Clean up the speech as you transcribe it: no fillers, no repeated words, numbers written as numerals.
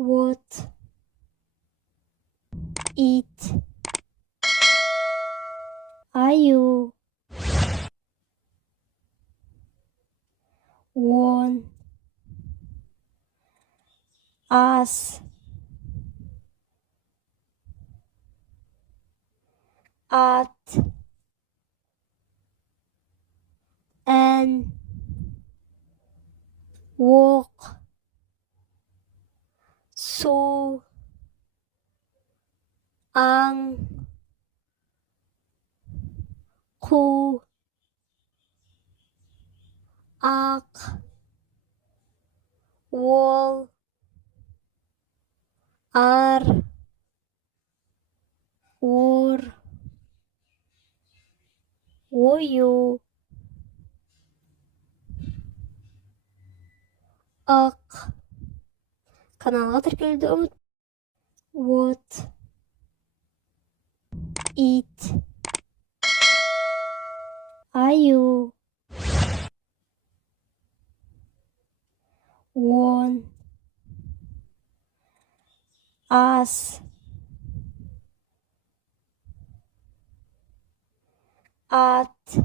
От. Ит. Аю. Он. Ас. Ат. Ән. Оқ. Су. Аң. Қу. Ақ. Ол. Ар. Ор. Ою. Ақ. Каналға тіркелуді ұмыт. Вот. Ит. Аю. Он. Ас. Ат.